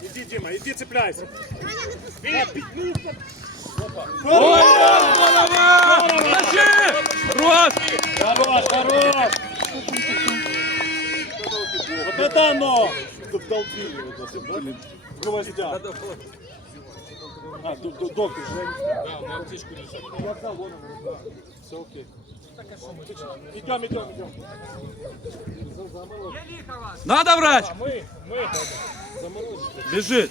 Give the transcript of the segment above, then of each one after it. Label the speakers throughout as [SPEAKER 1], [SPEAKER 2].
[SPEAKER 1] Иди, Дима, иди цепляйся.
[SPEAKER 2] Ой, голова! Тащи! Рос!
[SPEAKER 1] Хорош, хорош. Вот это оно. Вдолбили вот этим, да? Гвоздя. А, д- д- доктор, же. Я отдал, вон он, да. Все окей. Идем, идем, идем.
[SPEAKER 2] Надо врач! Бежит!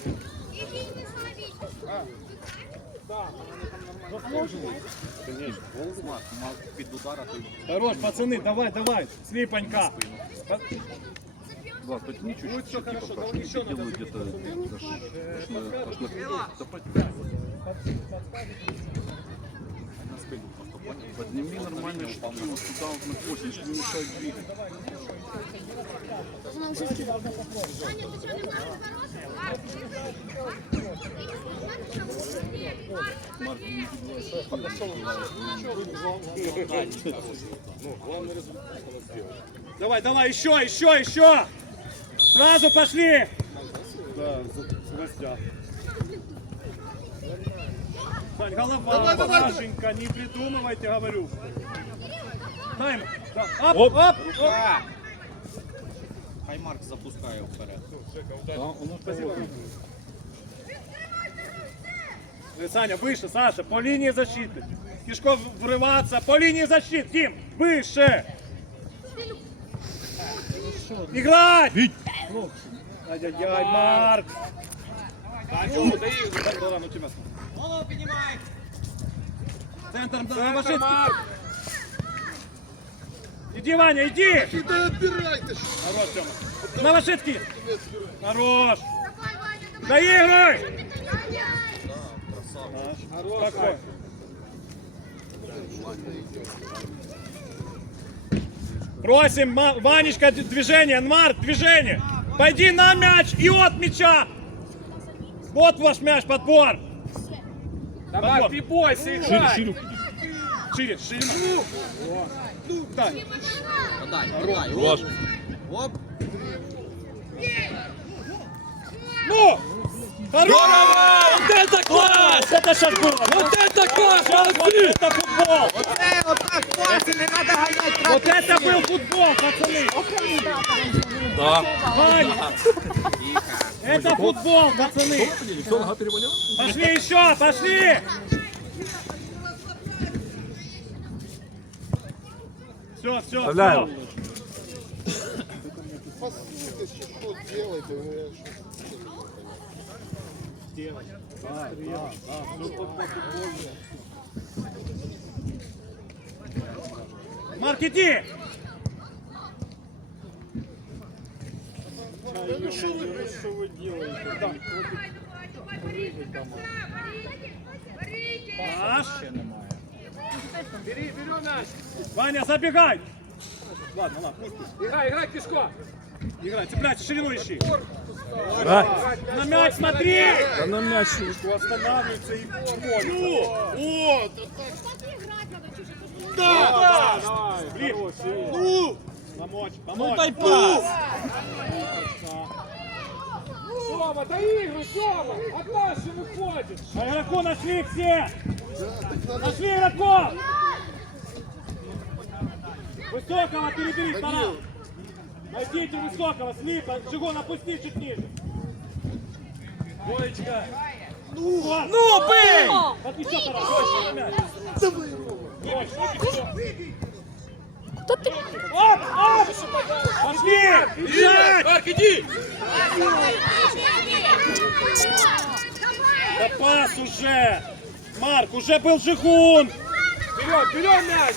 [SPEAKER 1] Хорош, пацаны, давай, давай. Слипонька.
[SPEAKER 2] Влад, подтяни чуть-чуть,
[SPEAKER 1] всё
[SPEAKER 2] типа,
[SPEAKER 1] хорошо,
[SPEAKER 2] прошу,
[SPEAKER 1] давай еще надо.
[SPEAKER 2] где-то аж- аж на- аж на- Да под- На спину просто, понял? Подними нормально, ты вот туда вот на не мешает двигать.
[SPEAKER 1] Давай, давай, еще, еще, еще. Сразу пошли. Да, гвоздя. Сань, голова, Сашенька, не придумывайте, говорю. Тайм. Да. Оп, оп, оп.
[SPEAKER 3] Хай Марк запускає вперед.
[SPEAKER 1] Э, Саня, выше, Саша, по линии защиты. Кишков врываться, по линии защиты. Тим, выше. Играть! Ну, Ай-яй-яй, Марк. Ладно, у тебя.
[SPEAKER 3] Голову піднімай!
[SPEAKER 1] Центром на Вашицкий. Иди, Ваня, иди! Хорош, Тёма. На Вашицкий. Хорош. Доигрывай! Спокойно. Просим, Ма- Ванечка, движение, Марк, движение. Пойди на мяч и от мяча. Вот ваш мяч, подбор. Давай, не бойся, играй. Шире, шире. Шире, шире. Ну, да.
[SPEAKER 3] Подай, подай.
[SPEAKER 2] Рош.
[SPEAKER 3] Оп!
[SPEAKER 1] Ну!
[SPEAKER 2] Здорово! Вот это класс!
[SPEAKER 1] Вот это сейчас было!
[SPEAKER 2] Вот это класс!
[SPEAKER 1] Вот
[SPEAKER 2] Молодцы!
[SPEAKER 1] это футбол!
[SPEAKER 3] Оце, отак, пальці, не треба ганяти.
[SPEAKER 1] Вот это был футбол, пацаны!
[SPEAKER 2] Да.
[SPEAKER 1] Вань! Это футбол, пацаны!
[SPEAKER 2] Все, нога перевалила?
[SPEAKER 1] Пошли еще, пошли! Все, все,
[SPEAKER 2] Оставляем.
[SPEAKER 1] все. Марк, иди! Паш! Бери, бери мяч! Ваня, забегай! Ладно, ладно, пусть, пусть. Играй, играй, Кишко! Играй, цепляйся, ширину ищи!
[SPEAKER 2] Да.
[SPEAKER 1] На мяч смотри!
[SPEAKER 2] Да на мяч.
[SPEAKER 1] Останавливается и Ну! О! Да! Да! Блин! Ну! Помочь, помочь! Ну дай пас!
[SPEAKER 4] Сёма, доигрывай, Сёма! Одна же выходит!
[SPEAKER 1] А игроку нашли все! Нашли игроков! Высокого переберись, пора! Найдите высокого, слипа, Жигон, опусти чуть ниже! Боечка! Ну.
[SPEAKER 2] Ну, бей!
[SPEAKER 1] Вот еще пора, больше мяч! Оп, оп! Пошли! Бежать!
[SPEAKER 2] Марк, иди!
[SPEAKER 1] Да пас уже! Марк, уже был Жигун!
[SPEAKER 4] Вперед, вперед мяч!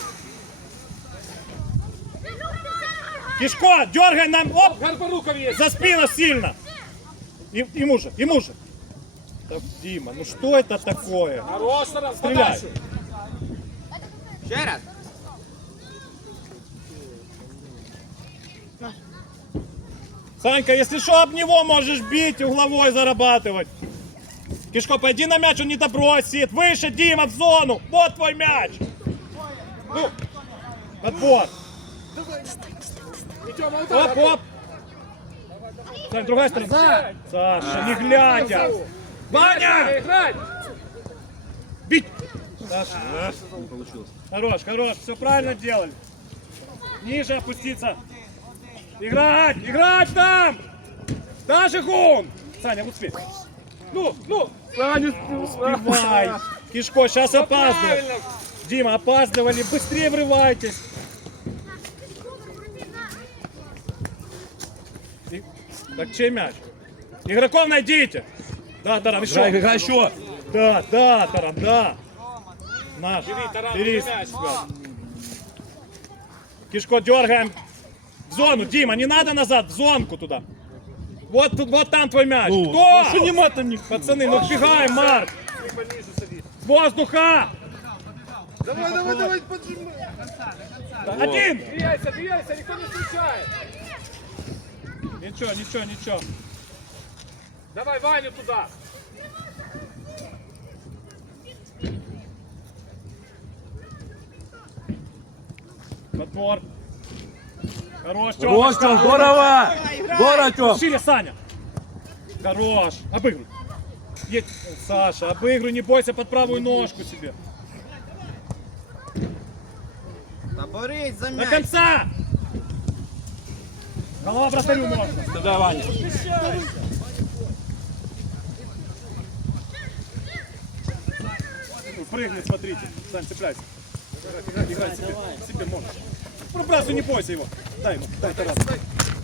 [SPEAKER 1] Кишко, дергай нам, оп! За спину сильно! И- ему же, ему же! Да, Дима, ну что это такое?
[SPEAKER 4] Хорош,
[SPEAKER 1] Стреляй!
[SPEAKER 4] подальше!
[SPEAKER 3] Ще раз.
[SPEAKER 1] Санька, если что, об него можешь бить, угловой зарабатывать. Кишко, пойди на мяч, он не добросит. Выше, Дима, в зону. Вот твой мяч. Ну,
[SPEAKER 4] удар!
[SPEAKER 1] Оп, оп. Сань, другая сторона. Саша, не глядя. Ваня! Бить! Саша, а?
[SPEAKER 2] Не получилось.
[SPEAKER 1] хорош, хорош, все правильно делали. Ниже опуститься. Играть, играть там! Даже гун! Саня, успей. Ну, ну,
[SPEAKER 4] Саня,
[SPEAKER 1] успевай. Кишко, сейчас опаздываешь.
[SPEAKER 4] правильно.
[SPEAKER 1] Дима, опаздывали, быстрее врывайтесь. И- Так чей мяч? Игроков найдите. Да, Таран, еще.
[SPEAKER 5] Играй, играй еще.
[SPEAKER 1] Да, да, Таран, да. Наш.
[SPEAKER 4] Таран,
[SPEAKER 1] Бери
[SPEAKER 4] бери мяч.
[SPEAKER 1] себя. Кишко дергаем. В зону, Дима, не надо назад, в зонку туда. Вот, тут- вот там твой мяч.
[SPEAKER 5] Ну,
[SPEAKER 1] Кто?
[SPEAKER 5] ну, нема там никого?
[SPEAKER 1] Пацаны, ну бегаем, Марк. С воздуха.
[SPEAKER 4] Давай, давай, давай, поджимай.
[SPEAKER 1] Один.
[SPEAKER 4] Бейся, бейся, никто не встречает.
[SPEAKER 1] Ничего, ничего, ничего.
[SPEAKER 4] Давай Ваню туда.
[SPEAKER 1] Подбор. Хорош,
[SPEAKER 5] Хорош,
[SPEAKER 1] Тёмочка.
[SPEAKER 5] Тём, здорово! Здорово, Тём!
[SPEAKER 1] Шире, Саня. Хорош. Обыгрывай. Едь, Саша, обыгрывай, не бойся под правую ножку себе.
[SPEAKER 3] Та борись за
[SPEAKER 1] До
[SPEAKER 3] м'яч.
[SPEAKER 1] конца. Голова вратарю можно.
[SPEAKER 5] Давай, Ваня.
[SPEAKER 1] Ну, Прыгнет, смотрите. Сань, цепляйся. Играй себе. Себе можешь. Пробрасывай, не бойся его. Дай ему, дай Тарас.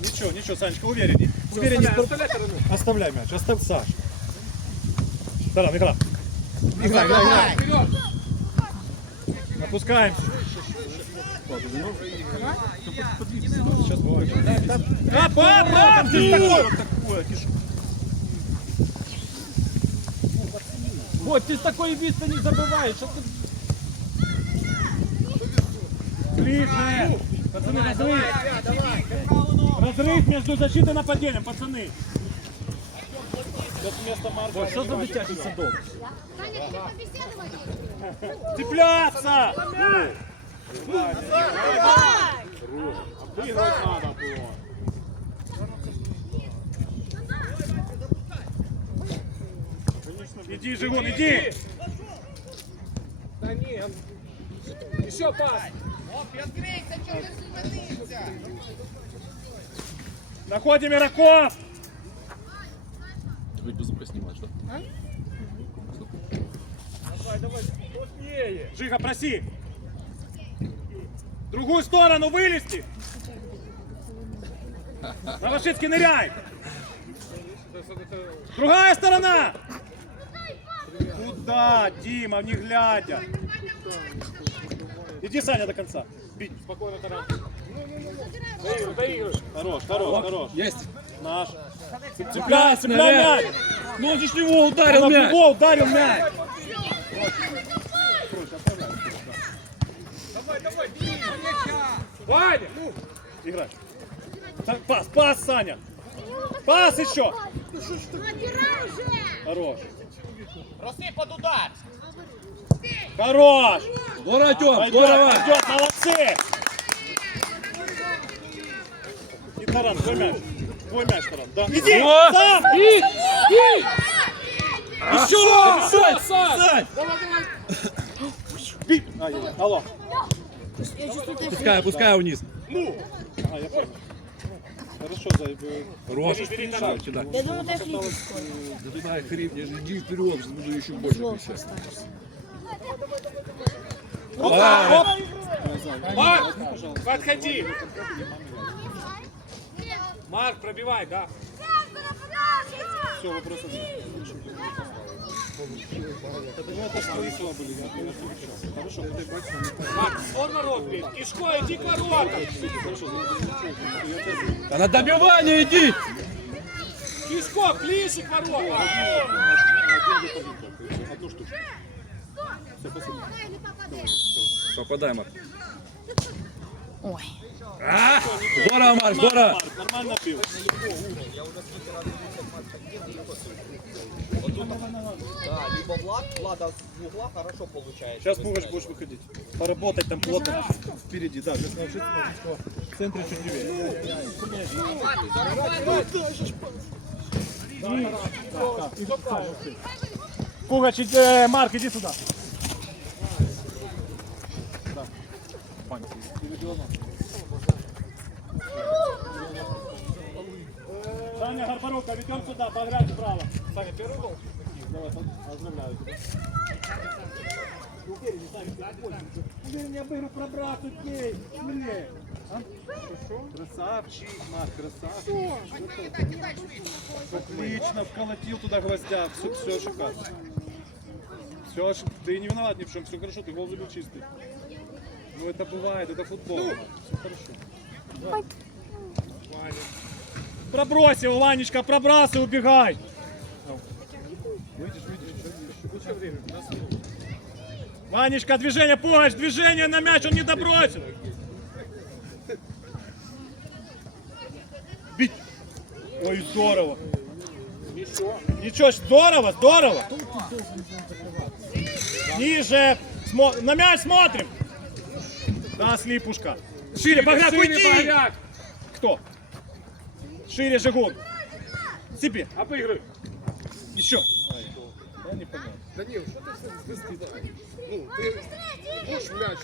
[SPEAKER 1] Ничего, ничего, Санечка, уверенней. Уверенней.
[SPEAKER 4] Оставляй.
[SPEAKER 1] Оставляй мяч, оставь Саш. Таран, игра. Играй, играй, играй.
[SPEAKER 4] Вперед.
[SPEAKER 1] Опускаемся. Сейчас бывает. А, папа, вот
[SPEAKER 5] ты с такой вид не забываешь. Что ты...
[SPEAKER 1] Ближе. Пацаны, разрыв. Разрыв между защитой и нападением, пацаны.
[SPEAKER 5] Вот, что за дитячий садок?
[SPEAKER 6] Саня, ты побеседовали?
[SPEAKER 1] Цепляться! Иди, Жигун, иди!
[SPEAKER 4] Да нет. Еще пас.
[SPEAKER 1] Находим игроков!
[SPEAKER 2] Ты без звука снимаешь, да?
[SPEAKER 4] Давай, давай, плотнее.
[SPEAKER 1] Жига, проси! В другую сторону вылезти! Новошицкий, ныряй! Другая сторона! Куда, Дима, не глядя? Иди, Саня, до конца. Бить.
[SPEAKER 4] Спокойно, Таран. Доигрывай, доигрывай.
[SPEAKER 1] Хорош, хорош, хорош.
[SPEAKER 5] Есть.
[SPEAKER 1] Наш. Цепляй, цепляй мяч!
[SPEAKER 5] Ну он же него ударил мяч.
[SPEAKER 1] него ударил мяч!
[SPEAKER 4] Давай, давай, бей. Ваня, ну.
[SPEAKER 1] Играй. Так, Пас, пас, Саня! Пас еще! Хорош.
[SPEAKER 3] Проси под удар.
[SPEAKER 1] Хорош!
[SPEAKER 5] Здорово, Тём,
[SPEAKER 1] Пойдет,
[SPEAKER 5] здорово!
[SPEAKER 1] пойдет, молодцы! И Таран, твой мяч. Твой мяч, Таран. Да. Иди,
[SPEAKER 5] Вот.
[SPEAKER 1] сам!
[SPEAKER 4] Бей, бей.
[SPEAKER 5] Еще!
[SPEAKER 4] Сань, Сань.
[SPEAKER 5] Сань!
[SPEAKER 4] Давай, давай.
[SPEAKER 1] А, я- алло.
[SPEAKER 5] Пускай, пускай вниз.
[SPEAKER 1] А, я понял. Хорошо, да, э,
[SPEAKER 5] Хорош.
[SPEAKER 1] бери, Таран.
[SPEAKER 5] Сюда.
[SPEAKER 6] Я думаю, ты отлично.
[SPEAKER 5] Да я же иди вперед, буду еще больше кричать.
[SPEAKER 1] Оп, оп.
[SPEAKER 4] Марк, подходи. Марк, пробивай, да.
[SPEAKER 1] Все, вопрос один. Ну, это ж твои слова были, я понял, что кричал. Хорошо, дай брать.
[SPEAKER 4] Марк, он ворот бей. Кишко, иди к воротам.
[SPEAKER 5] Да на добивание иди!
[SPEAKER 4] Кишко, ближе к воротам.
[SPEAKER 1] Одну штучку. Все, спасибо.
[SPEAKER 5] Попадай, Марк.
[SPEAKER 6] Ой.
[SPEAKER 5] А! Здорово, Марк!
[SPEAKER 1] Марк, нормально бил.
[SPEAKER 3] Да, либо Влад, Влада с угла хорошо получается.
[SPEAKER 1] Сейчас Пугач будешь выходить. Поработать там плотно. Впереди, да. Сейчас научиться, в центре чуть левее. Пугач, э, Марк, иди сюда. Саня Гарпарука, ведем сюда, подряд справа. Саня, первый гол? Давай, поздравляю. Уверен, Саня, Уверен, я бы пробраться, Кей, смелее. А? Красавчик, Марк, красавчик. Отлично, вколотил туда гвоздя, все, все шикарно. Все, ты не виноват ни в чем, все хорошо, ты гол забил чистый. Ну это бывает, это футбол. Все хорошо. Пробрось его, Ванечка, пробрасывай, убегай. Ванечка, движение, Пугач, движение на мяч, он не добросил. Бить. Ой, здорово. Ничего, здорово, здорово. Ниже. Смо- На мяч смотрим. Да, слипушка. Шире, Багряк, уйди.
[SPEAKER 4] Багряк.
[SPEAKER 1] Кто? Шире, Жигун. Себе.
[SPEAKER 4] Обыгрывай.
[SPEAKER 1] Еще. Да, не понятно.
[SPEAKER 7] Данил, ти все вискидаєш? Ну, ти можеш м'яч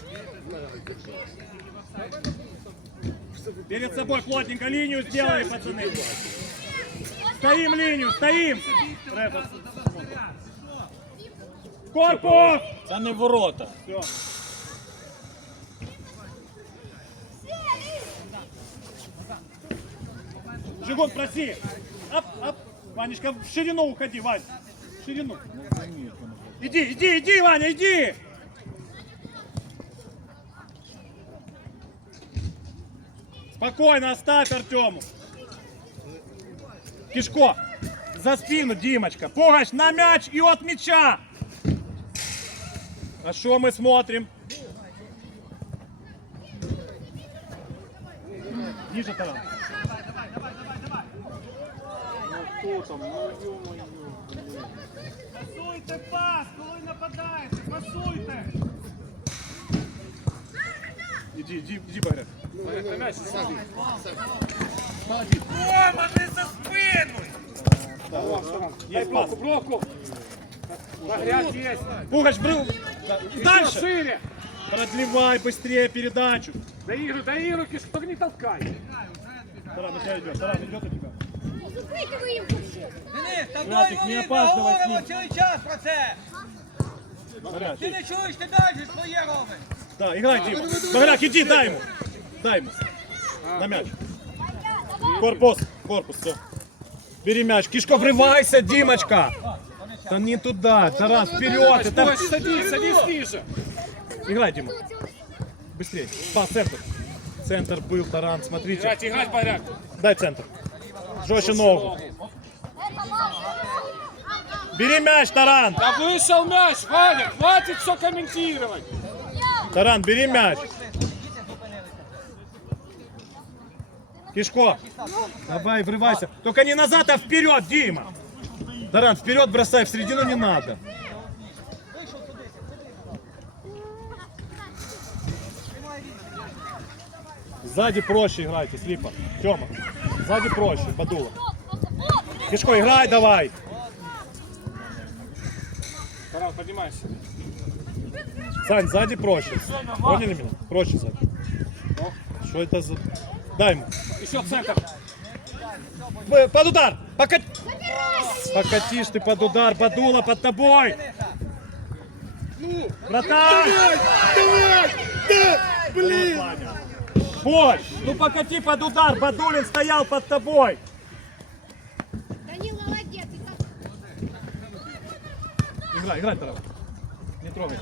[SPEAKER 1] Перед собой плотненько линию сделай, пацаны. Стоим линию, стоим. Корпус!
[SPEAKER 8] Це не ворота.
[SPEAKER 1] Все. Жигун, проси. Ап, ап. Ванечка, в ширину уходи, Вань. В ширину. Иди, иди, иди, Ваня, иди. Спокойно оставь Артему. Кишко, за спину, Димочка. Пугач на мяч и от мяча. А что мы смотрим? Ниже таран. Пасуйте пас, коли нападаєте, пасуйте. Иди, иди, иди, Багряк.
[SPEAKER 4] На мяч, смотри.
[SPEAKER 1] Рома, ты за спину!
[SPEAKER 4] Есть блоку, блоку. Багряк есть.
[SPEAKER 1] Пугач, брыл. Дальше.
[SPEAKER 4] Шире.
[SPEAKER 1] Продлевай быстрее передачу.
[SPEAKER 4] Доигрывай, доигрывай, Киш, только не толкай.
[SPEAKER 1] Таран, у тебя идет, Таран идет у тебя.
[SPEAKER 6] Закрийте ви їм курси.
[SPEAKER 1] Братик, не опаздывай с ним.
[SPEAKER 9] Цілий час про це!
[SPEAKER 1] Багряк.
[SPEAKER 9] Ти не чуєш, ти далі своє робиш!
[SPEAKER 1] Да, играй, Дима. Багряк, иди, дай ему. Дай ему. На мяч. Корпус, корпус, все. Бери мяч. Кишко, врывайся, Димочка. Да не туда, Тарас, вперед. Это...
[SPEAKER 4] Ой, садись, садись ниже.
[SPEAKER 1] Играй, Дима. Быстрее. Пас, центр. Центр был, Таран, смотрите.
[SPEAKER 4] Играть, играть, Багряк.
[SPEAKER 1] Дай центр. Жестче ногу. Бери мяч, Таран.
[SPEAKER 4] Да вышел мяч, Ваня, хватит все комментировать.
[SPEAKER 1] Таран, бери мяч. Кишко, давай, врывайся. Только не назад, а вперед, Дима. Таран, вперед бросай, в середину не надо. Сзади проще играйте, Слипа. Тёма, сзади проще, подуло. Кишко, играй давай.
[SPEAKER 4] Таран, поднимайся.
[SPEAKER 1] Сань, сзади проще. Поняли меня? Проще сзади. Что это за... Дай ему.
[SPEAKER 4] Еще центр.
[SPEAKER 1] П- Под удар! Покат... Покатишь ты под удар, Бадула под тобой! Братан! Блин! Бой! Ну покати под удар, Бадулин стоял под тобой!
[SPEAKER 6] Данил так
[SPEAKER 1] Играй, играй, Тарас. Не трогай.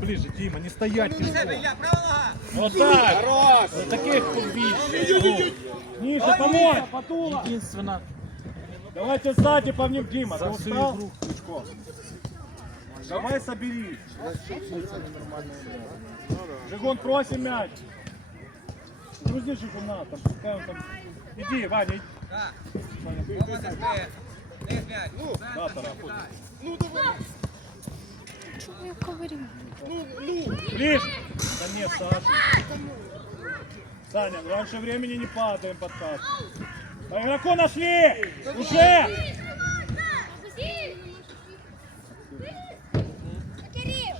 [SPEAKER 1] Ближе, Дима, не стоять.
[SPEAKER 9] Я, права нога!
[SPEAKER 1] Вот так! Вот таких побить. Ниже, помой! Батула!
[SPEAKER 8] Единственное,
[SPEAKER 1] Давайте сзади по ним, Дима. За всю игру. Давай собери. Жигун, просим мяч. Грузи Жигуна, там, пускай он там. Иди, Ваня, иди. Ваня, ты, ты, ты.
[SPEAKER 9] Десь м'яч.
[SPEAKER 1] Да, Тарас.
[SPEAKER 6] чого я говорю?
[SPEAKER 1] Ближе. Да нет, Саша. Саня, раньше времени не падаем под кат. А игроку нашли! Уже!
[SPEAKER 6] Кирилл!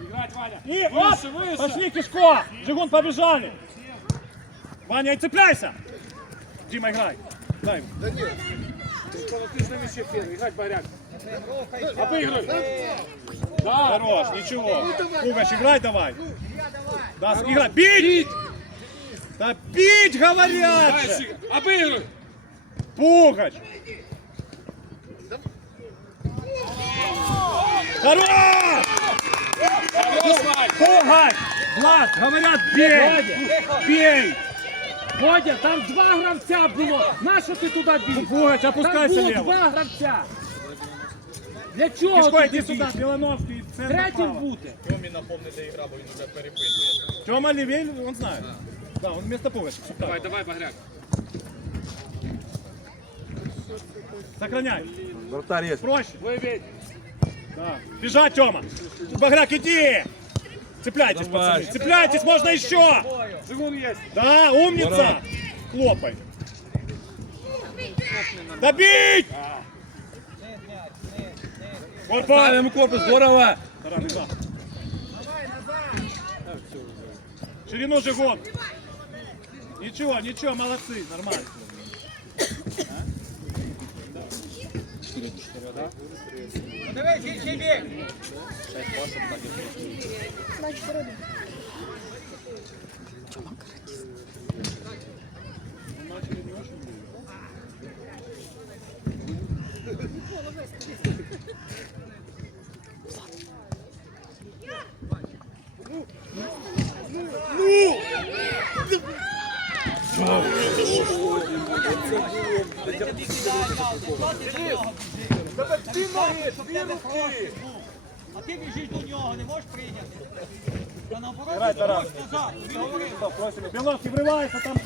[SPEAKER 4] Играть, Ваня.
[SPEAKER 1] И
[SPEAKER 4] выше,
[SPEAKER 1] оп,
[SPEAKER 4] выше.
[SPEAKER 1] Пошли кишко! Жигун, побежали! Ваня, цепляйся! Дима, играй. Дай ему.
[SPEAKER 4] Ты, ты же на мяче первый. Играть, Баряк. Обыгрывай. Да.
[SPEAKER 1] Хорош, ничего. Пугач, играй давай. Да, играй. Бить! Да бить, говорят же!
[SPEAKER 4] Обыгрывай.
[SPEAKER 1] Пугач! Хорош! Пугач! Влад, говорят, бей! Бей!
[SPEAKER 4] Водя, там два гравця було. Нащо ти туди біг?
[SPEAKER 1] Пугач,
[SPEAKER 4] Там
[SPEAKER 1] опускайся
[SPEAKER 4] було
[SPEAKER 1] лево.
[SPEAKER 4] два гравця. Для чого
[SPEAKER 1] Кишко,
[SPEAKER 4] ти
[SPEAKER 1] иди
[SPEAKER 4] біг?
[SPEAKER 1] сюда, Белановский, центр
[SPEAKER 4] Третім
[SPEAKER 1] право.
[SPEAKER 4] бути.
[SPEAKER 3] Тьомі наповнити ігра, бо він вже перепитує.
[SPEAKER 1] Тёма левее, он знает. Да, он вместо Пугача.
[SPEAKER 4] Давай, давай, Багряк.
[SPEAKER 1] Сохраняй.
[SPEAKER 5] Вратарь есть.
[SPEAKER 1] Проще.
[SPEAKER 4] Вибіть.
[SPEAKER 1] Да. Бежать, Тёма. Багряк, иди! Цепляйтесь,
[SPEAKER 5] Давай.
[SPEAKER 1] пацаны. Цепляйтесь, можно еще!
[SPEAKER 4] Жигун є.
[SPEAKER 1] Да, умница! Хлопай. Добить! Вот
[SPEAKER 5] Ставим корпус, здорово.
[SPEAKER 1] Таран, игра. Ширину же гон. Ничего, ничего, молодцы, нормально.
[SPEAKER 9] Подивись, інший бік.
[SPEAKER 6] Значит, вроде.
[SPEAKER 9] Тобі говорив.
[SPEAKER 1] Просим. Беловский врывается там.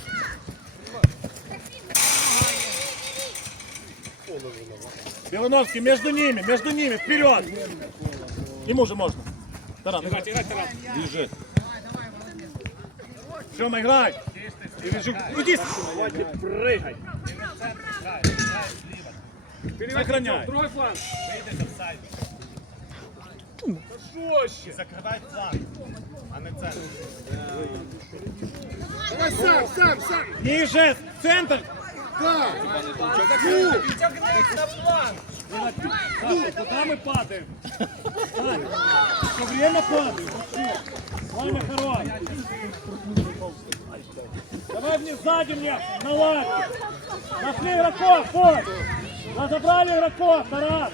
[SPEAKER 1] Белоновский между ними, между ними, вперед! Ему же можно. Таран, играй.
[SPEAKER 4] Играть, играть, Тарас.
[SPEAKER 5] Ближе.
[SPEAKER 1] Тёма, играй! Или же... Иди!
[SPEAKER 4] Пригай. Переводь
[SPEAKER 1] Сохраняй.
[SPEAKER 4] Другой фланг. Що ще?
[SPEAKER 1] Закрывай фланг, а не центр.
[SPEAKER 7] Давай сам, сам, сам.
[SPEAKER 1] Ниже, центр!
[SPEAKER 9] Тягнись на план.
[SPEAKER 1] Саша, куда мы падаем? Все время падаем. Ваня, хорош. Давай мне сзади мне, на лапе. Нашли игроков, Форд. Разобрали игроков, Таран.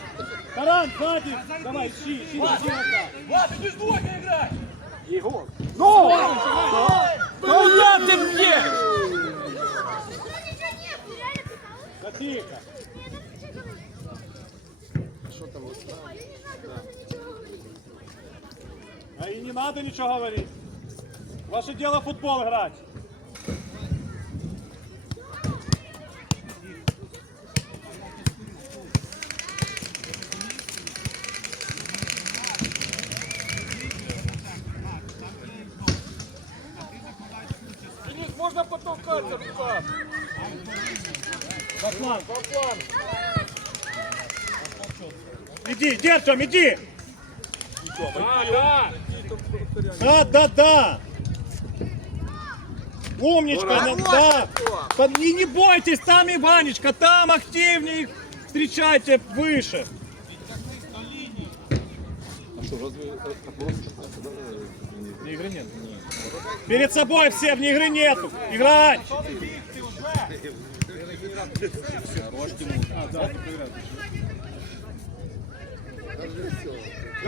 [SPEAKER 1] Таран, сзади. Давай, ищи, ищи, ищи.
[SPEAKER 9] Влад, іди ж двоє грай.
[SPEAKER 4] Ігор.
[SPEAKER 1] Ну!
[SPEAKER 4] Куда ти б'єш?
[SPEAKER 6] Ну ничего нет, реально пытался.
[SPEAKER 1] Да тихо. А и не надо ничего говорить. Ваше дело в футбол играть.
[SPEAKER 4] Потолкатися туди.
[SPEAKER 1] Во фланг. Иди, иди, Артем, иди!
[SPEAKER 4] А, да.
[SPEAKER 1] Да, да, да! Умничка, да, да! Под- И не бойтесь, там Иванечка, там активнее их встречайте выше.
[SPEAKER 5] А что, разве чесался, да?
[SPEAKER 1] Вне игры нет. Перед собой все, вне игры нету. Играть!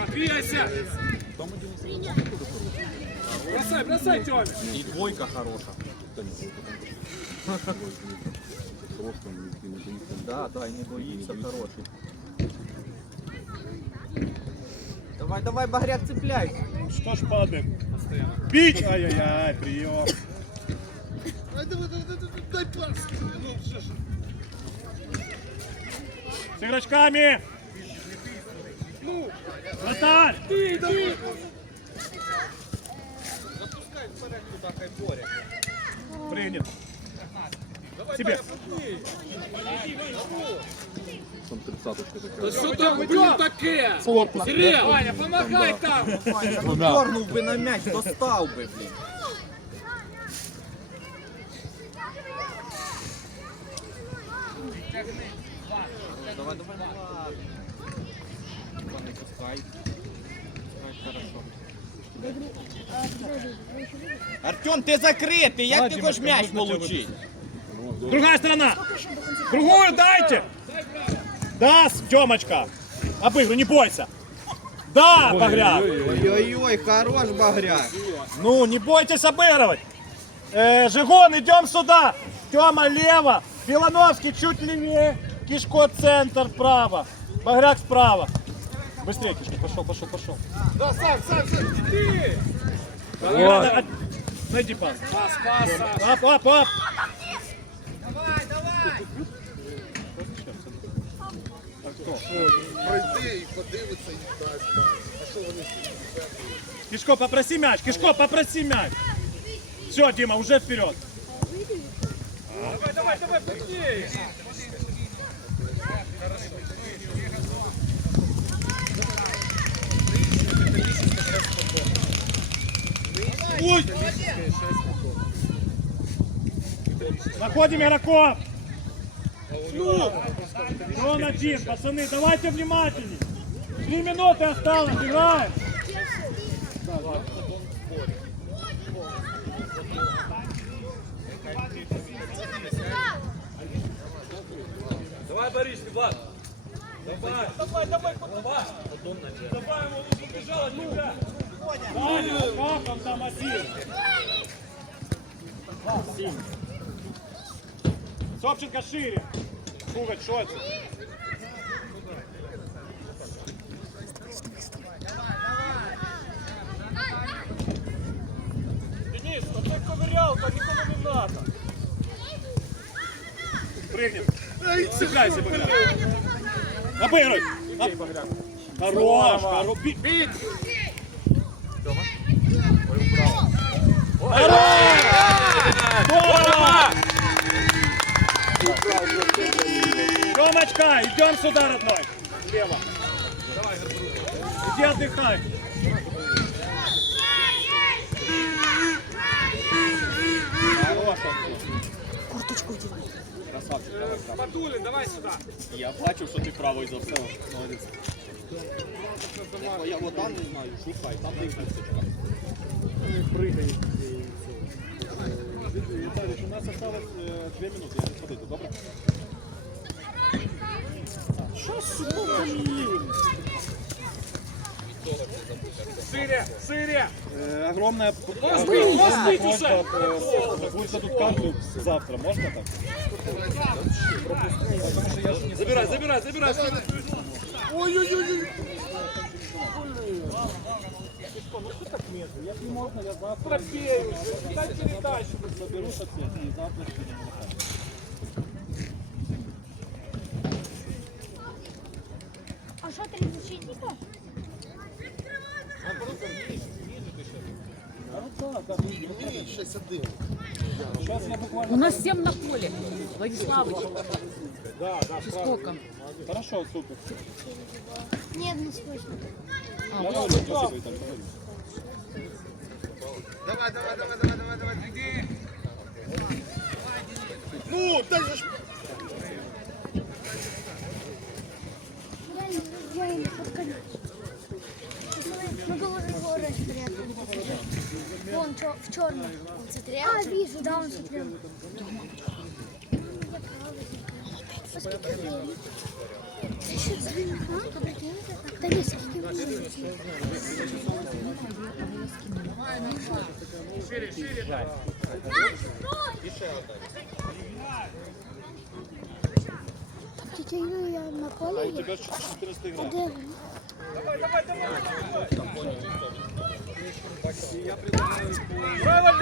[SPEAKER 4] Двигайся. Бросай, бросай, Тёме.
[SPEAKER 2] И двойка хорошая.
[SPEAKER 3] Да, да, не боїться, хороший. Давай, давай, Багряк, цепляйся.
[SPEAKER 1] Что ж падаем? Бить! Ай-яй-яй, прием!
[SPEAKER 7] Дай, давай, давай, давай, дай пас!
[SPEAKER 1] С игрочками! Ну! Вратарь!
[SPEAKER 4] Ты, ты!
[SPEAKER 3] Отпускай в порядке, хай
[SPEAKER 1] Принят! Тебе.
[SPEAKER 2] Там тридцаточка такая.
[SPEAKER 4] Та що там блін, таке?
[SPEAKER 3] Плотно.
[SPEAKER 4] Кирил, Ваня, помагай там!
[SPEAKER 3] Дернув би на м'яч, достав би, блін. Давай, давай, давай. Не пускай. Пускай, хорошо. Артем, ти закритий, як ти хочеш м'яч получити?
[SPEAKER 1] Другая сторона. Другую дайте. Да, Тёмочка. Обыгрывай, не бойся. Да, Багряк.
[SPEAKER 3] Ой-ой-ой, хорош багряк.
[SPEAKER 1] Ну, не бойтесь обыгрывать. Э, Жигон, идем сюда. Тёма лево. Вилановский чуть левее. Кишко центр право. Багряк справа. Быстрее, Кишко. Пошел, пошел, пошел.
[SPEAKER 4] Да, Саш, Саш, іди!
[SPEAKER 1] Вот. Найди пас.
[SPEAKER 4] Пас, пас.
[SPEAKER 1] Оп, оп, оп.
[SPEAKER 7] Пройди
[SPEAKER 1] Кишко, попроси мяч. Кишко, попроси мяч. Все, Дима, уже вперед.
[SPEAKER 4] Давай, давай, давай, быстрее!
[SPEAKER 1] Находим игроков. Он один, пацаны, давайте внимательней. Три минуты осталось, играем.
[SPEAKER 4] Давай, Борис, Влад! Давай! Давай, давай, давай! Давай, ему лучше бежал от тебя!
[SPEAKER 1] Даня, как он там один? Собченко шире. Пугать, что это?
[SPEAKER 4] Денис, а ты ковырялка, никому не надо!
[SPEAKER 1] Прыгнем. Цепляйся, Багряк. Обыгрывай. Хорош, хорош. Би-
[SPEAKER 4] Бить!
[SPEAKER 1] Здорово! Тёмочка, идем сюда, родной. Слева. Иди отдыхай. Хорош,
[SPEAKER 4] Батулин, давай сюда!
[SPEAKER 3] Я бачив, що ти правий забив. Молодець. Я вода не знаю, шукай, там де кісточка.
[SPEAKER 1] Виталий, у нас осталось э, две минуты. Я не подойду, добро?
[SPEAKER 4] Шире, шире!
[SPEAKER 1] Э, огромная
[SPEAKER 4] Может быть, может быть уже!
[SPEAKER 1] э, будет дадут карту завтра, можно так?
[SPEAKER 4] Забирай, забирай, забирай!
[SPEAKER 1] Если можно, я завтра
[SPEAKER 4] Пробей уже! Дай передачу!
[SPEAKER 1] заберу со всех и завтра.
[SPEAKER 6] А що три защитника?
[SPEAKER 7] один?
[SPEAKER 1] Сейчас я буквально...
[SPEAKER 8] У нас 7 на поле. Владиславович.
[SPEAKER 1] Да, да,
[SPEAKER 8] Сколько?
[SPEAKER 1] Хорошо, супер.
[SPEAKER 6] Нет, не слышно.
[SPEAKER 1] Виталий, поговорим.
[SPEAKER 7] Давай, давай, давай, давай, давай, давай. Іди. Ну, дай же.
[SPEAKER 6] Реально, реально, под конец. Мы должны его распрятать. Вон, чё- в черном. Он смотрел? А, вижу. Да, он смотрел. Посмотри. Да нет, Тетя Юля на поле
[SPEAKER 1] У тебя 14 игра.
[SPEAKER 6] Де?
[SPEAKER 4] Право, лево!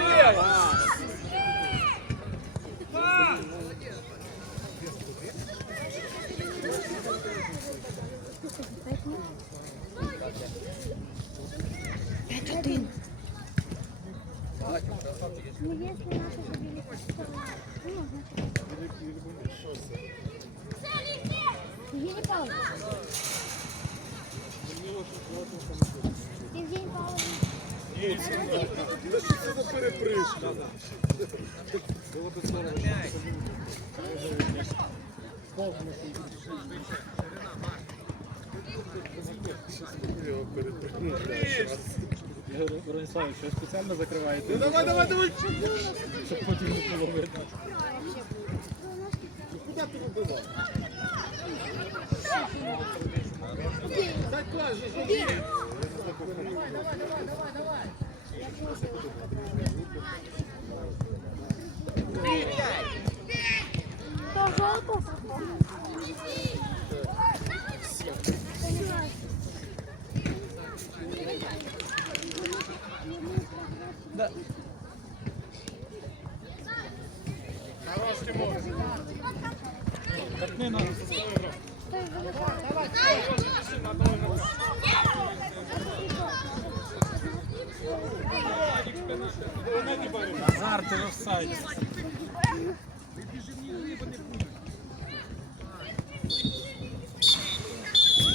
[SPEAKER 6] П'ять один.
[SPEAKER 7] Брониславович, що спеціально закриваєте? Давай, давай, давай! Щоб потім не було видно.
[SPEAKER 6] Кто желтый?
[SPEAKER 7] Хорош, Тимур. Торкни ногу со своєю грою. Назар, ти в офсайді.